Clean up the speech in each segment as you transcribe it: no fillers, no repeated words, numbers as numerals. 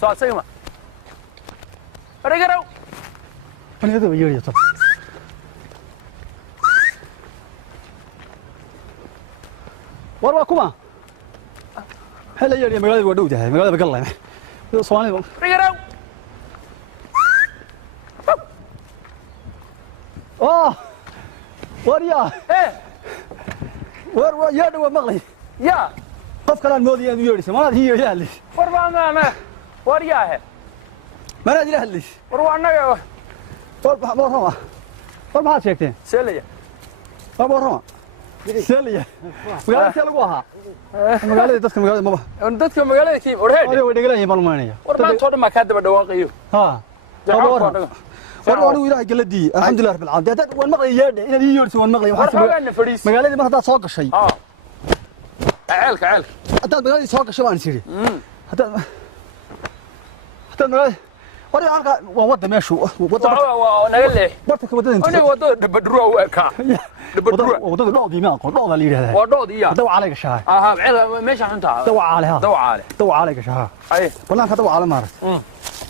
ساسيما رجعوا أنا هذا بيجي طب ورا كوما هلا يا مقالة ودودة مقالة بقلة صواني رجعوا وريا ايه ور يا دو مقلي يا قف كلام مودي أنا يوري ما هي يا لي وربا ما ورياه ما أدري هلي وروانا ورما شيكتين سلية ورما سلية مقالة تلقوها مقالة دتك مقالة ما dadka magaalada kiib warheed أنا ودي قلنا يبلمانية warmaan soo dhama ka daba dhawaaqayo ها وروا إلهي قلدي الحمد لله رب العالمين ده والمقلي يا إن يوري والمقلي warxoogaana fadhiis مقالة ما هذا ساق شيء ceelka هذا مقالة ساق شيء وأنا سيري هذا مقالة وري عالك ووضع ماشوا ووضع naga leex برتك وضع أنت aniga wado dabadruwa u ekaa dabadruwa وضع لقي ما أقول لقي اللي هذا waa dhoodiya دوا عليك شهر aha ceel meesha xunta دوا عليها dawaale دوا عليك شهر ay والله كدوا على مارس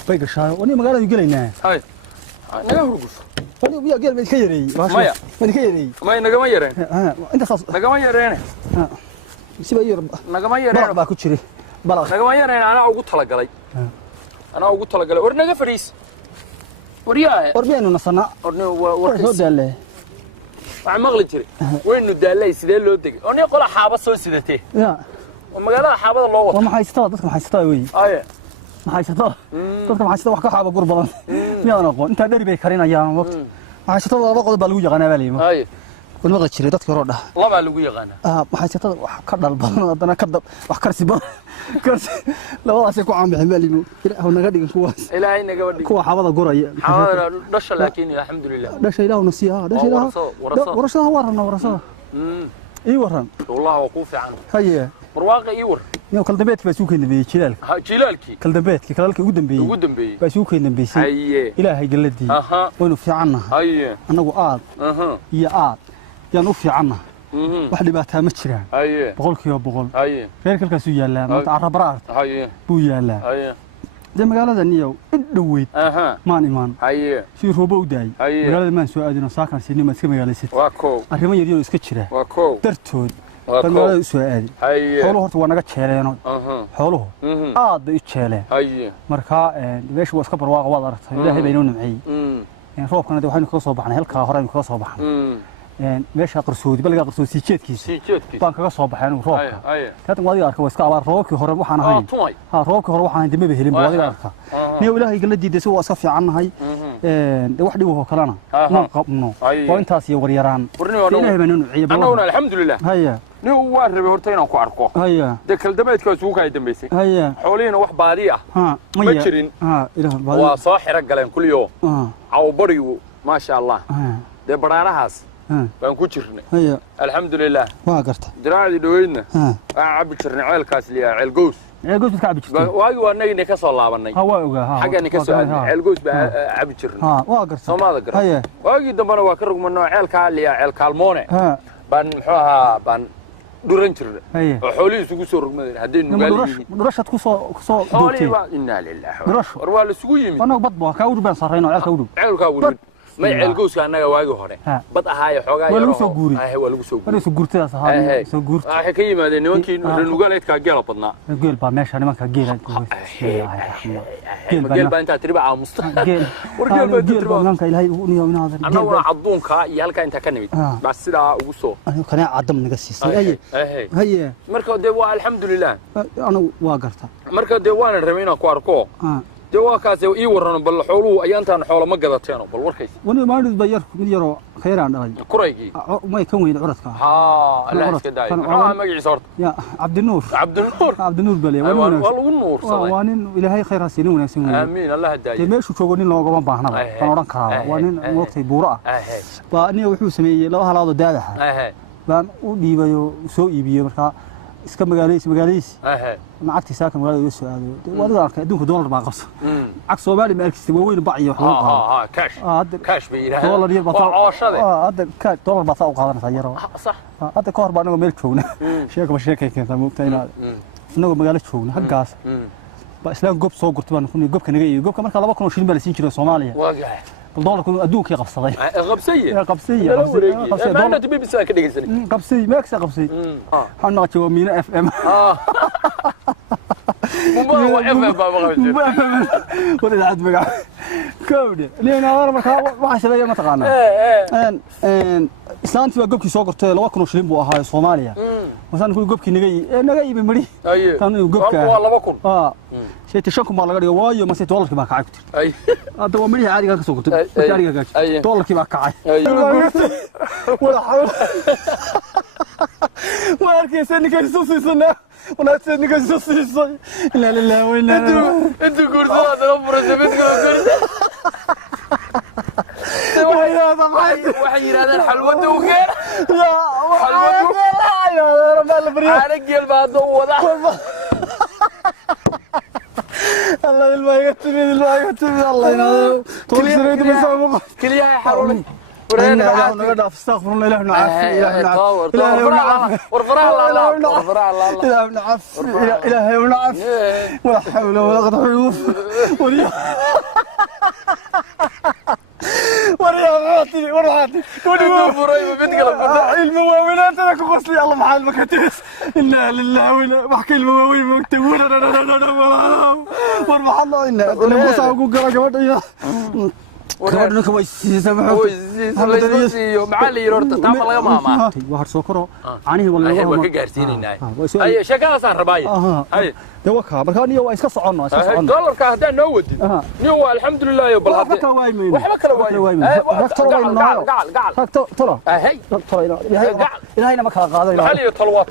بيك شهر وني مقالة يقولينا ay naga hurgus وني ويا قال من خيري مايا من خيري may nagama yareen ها أنت خلاص nagama yareen سيب يرب nagama بلغ yareen بقى كتشري بلغ nagama yareen anaa ugu talagalay war naga fariis wariyaa وربينا نصنع warkiis له waxa maqli jiray waynu daalay sidee loo degay oo nin qola xaaba soo sidatay يا oo magaalada xaabada loo wato وما حيستوى دتك ما حيستوى وي ay ما حيستوى دتك ما حيستوى wax ka xaaba gur badan miyaan aqoon inta dhari bay karinayaan waqti ما حيستوى laba qodob baa lagu yaqaanaa baa leeyma ay kun maqli jiray dadka hore dhaha laba lagu yaqaanaa ما حيستوى wax ka dhal badan hadana ka dab wax karsi badan karsi labadaas ku caan bixin baa leeyma ilaahu naga dhigin kuwaas ilaahay naga wadhi kuwa xaabada guraya xaabada dhasha laakiin alxamdulillah dhasha ilaahu nasiiha dhasha ilaahu warasada warasada ii waran والله وقوف عنه haye barwaaqo ii war iyo kal dambeedkii baa suu keenay jilaalka jilaalkii kal dambeedkii kalalka ugu dambeeyay baa suu keenay beesay haye ilaahay galadii waynu fiicannahay haye anagu aad iyo aad yaan u fiicannahay wax dhibaato ma jiraan haye boqolkiiba boqol haye reer kalkaas uu yaalaa maanta arabaraad haye buu yaalaa haye de magaalada niyow dhaweyd maan imaan haye si roobo u daay magaalada maan soo aadino saakan siinima iska magaalaysid waa koow arrimo yar yar iska jira waa koow dartood magaalada soo aadi haye xoolo horta waa naga jeeleeno xooluhu aad bay u jeeleen haye marka meeshu waa iska barwaaqo waad aragtay ilaahay bay inoo nimcay roobkana waxaynu kaga soo baxnay halka hore aynu kaga soo baxnay meesha qarsoodi balga qarsoodi jeedkiisa baan kaga soo baxay anigu roobka kaatan wadiga arka waa iska abaar roobkii hore waxaan ahayn roobkii hore waxaan dibba helin wadiga arka niyo ilaahay gala diiday si waa iska fiicannahay wax dhibo oo kalena ma qabno waa intaas iyo waryaraan ilaahay baan inuu ciibo anaguna alxamdulillah haya nin waa rabay horta inaan ku arko haya de kal dameedkaas uu ka dambeysay haya xoolihiina wax baadi ah ma jirin ilaahay baadi waa soo xira galeen kuliyo aw barigu ma sha Allah de baraanahaas baan ku jirnay haya alxamdulillah waa garta diraacdi dhaweydna aan cabbi jirnay ceelkaas liya ceel goos ka cabbi jirtay waagi waa nagina ka soo laabanay waa ogaa xagana ka soo aaday ceel goos baa cabbi jirnay waa garta Soomaalida garta haya waagi dambana waa ka rugmano ceelka liya ceel kaalmoone baan muxuu ahaa baan duran jirnay oo xoolihiisu isugu soo rugmadeen hadii nugaali durashad ku soo doortay inna lillahi war waa la isugu yimid anagu bad baa ka urban sarreeyno ceelka urban ما يعلقوش كأننا واجه هره بط هاي حاجة ولا سوغوري ولا سوغوري ولا سوغورتي هذا سوغورت حكي ما ذي نمكن نقول لك كجيل بدنا جيل با ماشي أنا ما كجيل جيل با أنت تربع على مستقبل ورجال با تربع نانك إلهي وني ومن هذا أنا ورا عضون كا يالك أنت كنبي بس لا وصو أنا كان عدم نقصيس هي مركب دوا الحمد لله أنا واقرتها مركب دوان الرمينا كواركو جواكاس ii waran bal xooluhu ayaantan xoolo ma gadateen bal warkays wani maadid bayar mid yaro khayran dhalay kuraygi may kan weyn curadka Allah iska daay magaciisa horta ya Cabdinuur bale waa lagu nuursaday waa nin ilaahay khayra siin wanaagsan amiin Allah hadaayay meeshu joogo nin looga baahnaba kan oran karaa waa nin waqti buuro ah baa aniga wuxuu sameeyay laba halaado daadaha baan u dhiibayo soo iibiyo marka iska magaaladiis lacagtiisa ka magaalada soo aado wadiga arka adduunka dollar baa qabso cag Soomaali ma arkista waa weyn baciyo wax cash bay ilaahay dollar yar baa hadda ka dollar baa u qaadanaysa yaro sax hadda ka hor baa anagu meel joogna sheeko keenta moogta inaad anagu magaalo joogna halkaas islaan gob soo gurtay baan kunii gobka naga iyo gobka marka 2,000 shilin baa la siin jiray Soomaaliya واقع dollarku adduunka qabsaday قبسيه qabsay ما انت تبي بس كده جسني qabsay ma ka qabsay waxaan naqay waa miina FM مو اف ام بابا ولا عاد بقى كوده لين انا marka waxa sameeyay ma taqaana islaantii waa gobkii soo gortay 2,000 shilin buu ahaa Soomaaliya waxaan ku gobkii naga iibi mari tan gobka waa 2,000 شيء تشكم على قريه وايو ما سيت والله كما كعبت هذا هو مريح عادي كان كسو قلت عادي كان والله كما كعي ولا حول واركي سنك يسوسي سنه ولا سنك يسوسي لا لا لا وين انت قرصه هذا ربنا سبتك waxay yiraahdeen xalwada u keen xalwada ya rab البريد انا قلب هذا وضع الله يلمايتني الله ينادر طول سنه ما كليها يا حرولي ورينا استغفر الله اله نعافي اله نعافي ورفرع الله ورفرع الله اله نعافي اله نعافي ولا حول ولا قوه الا ورياضي ورياضي المواويلات انا كغسلي الله محل ما كتيس الا لله ولا بحكي المواويل مكتوبه والله الله انا موسى وقرا قبل كبرنا كويس سامحوا معلي يرورت تعمل يا ماما واحد سكره عنيه والله waa ka gaarsiinayna ay shaqadaasaan rabaay ay dawaka markaaniyo waa iska soconno dollarka hadaa noo wadin niyo alxamdulillah iyo bal waxba kala waaymayno waxba kala waaymayno ragto tolo hay tolo ilaahayna ma kala qaadayno maxaa liyo tolo waa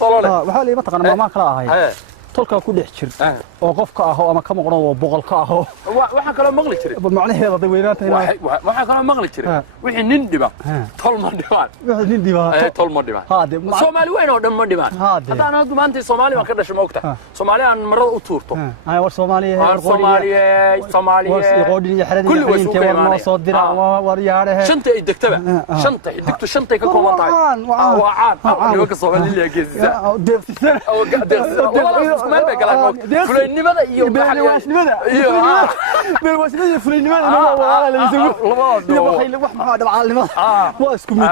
tolone waxaa liyo mataqaan ma kala ahay tolka ku dhex jir oo qofka ah ama ka maqno oo boqolka ah waxa kala maqli jiray macnaheedu day weynaatay waxa kala maqli jiray wixii nin dhiba tol ma dhibaan wixii nin dhiba tol ma dhibaan Soomaali weyn oo dhan ma dhibaan hadaan aad maanta Soomaali ma ka dhashay moogta Soomaali aan marada u tuurto ay war Soomaaliye war qoodin xaradii inta war noo soo dira war yaarahe shanta ay degtaba shanta ay degto shanta ka kooban tahay waa caan nimanka Soomaaliya geesisa deeqtisan oo deeqtisan مال بقى فلان نمدا iyo beelwaasnimada beelwaasnimada fulinimada ma waa la isugu wax ma dhacaalnimada waa isku mid